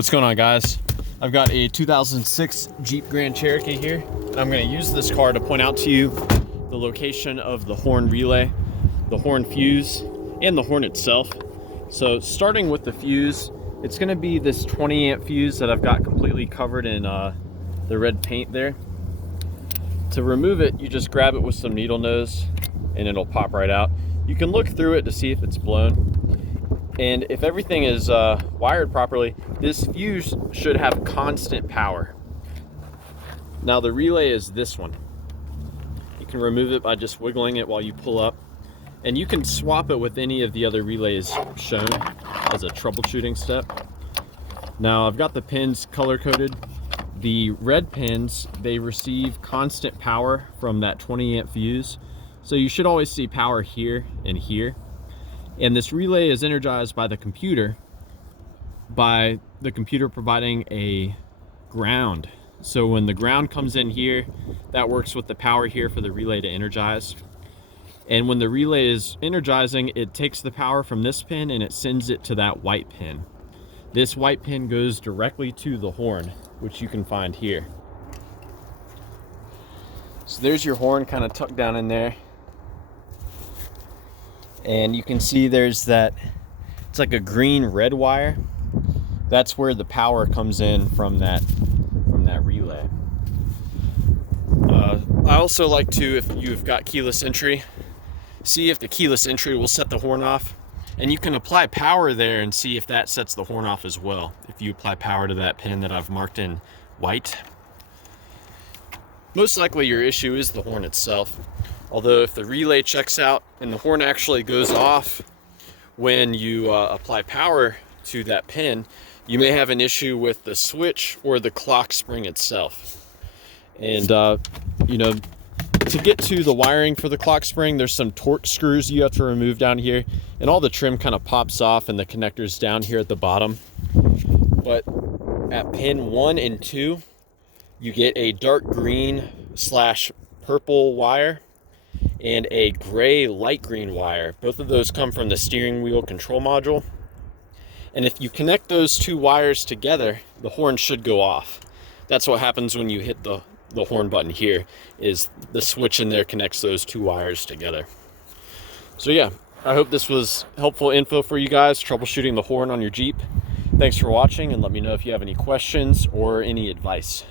What's going on, guys? I've got a 2006 Jeep Grand Cherokee here. I'm going to use this car to point out to you the location of the horn relay, the horn fuse, and the horn itself. So starting with the fuse, it's going to be this 20 amp fuse that I've got completely covered in the red paint there. To remove it, you just grab it with some needle nose and it'll pop right out. You can look through it to see if it's blown. And if everything is wired properly, this fuse should have constant power. Now the relay is this one. You can remove it by just wiggling it while you pull up. And you can swap it with any of the other relays shown as a troubleshooting step. Now I've got the pins color coded. The red pins, they receive constant power from that 20 amp fuse. So you should always see power here and here. And this relay is energized by the computer providing a ground. So when the ground comes in here, that works with the power here for the relay to energize. And when the relay is energizing, it takes the power from this pin and it sends it to that white pin. This white pin goes directly to the horn, which you can find here. So there's your horn kind of tucked down in there. And you can see there's that, it's like a green red wire. That's where the power comes in from that relay. I also like to, if you've got keyless entry, see if the keyless entry will set the horn off. And you can apply power there and see if that sets the horn off as well. If you apply power to that pin that I've marked in white. Most likely your issue is the horn itself. Although if the relay checks out and the horn actually goes off when you apply power to that pin, you may have an issue with the switch or the clock spring itself. And you know, to get to the wiring for the clock spring, there's some torque screws you have to remove down here, and all the trim kind of pops off and the connector's down here at the bottom. But at pin 1 and 2, you get a dark green / purple wire and a gray light green wire. Both of those come from the steering wheel control module. And if you connect those two wires together, the horn should go off. That's what happens when you hit the horn button here, is the switch in there connects those two wires together. So yeah, I hope this was helpful info for you guys troubleshooting the horn on your Jeep. Thanks for watching, and let me know if you have any questions or any advice.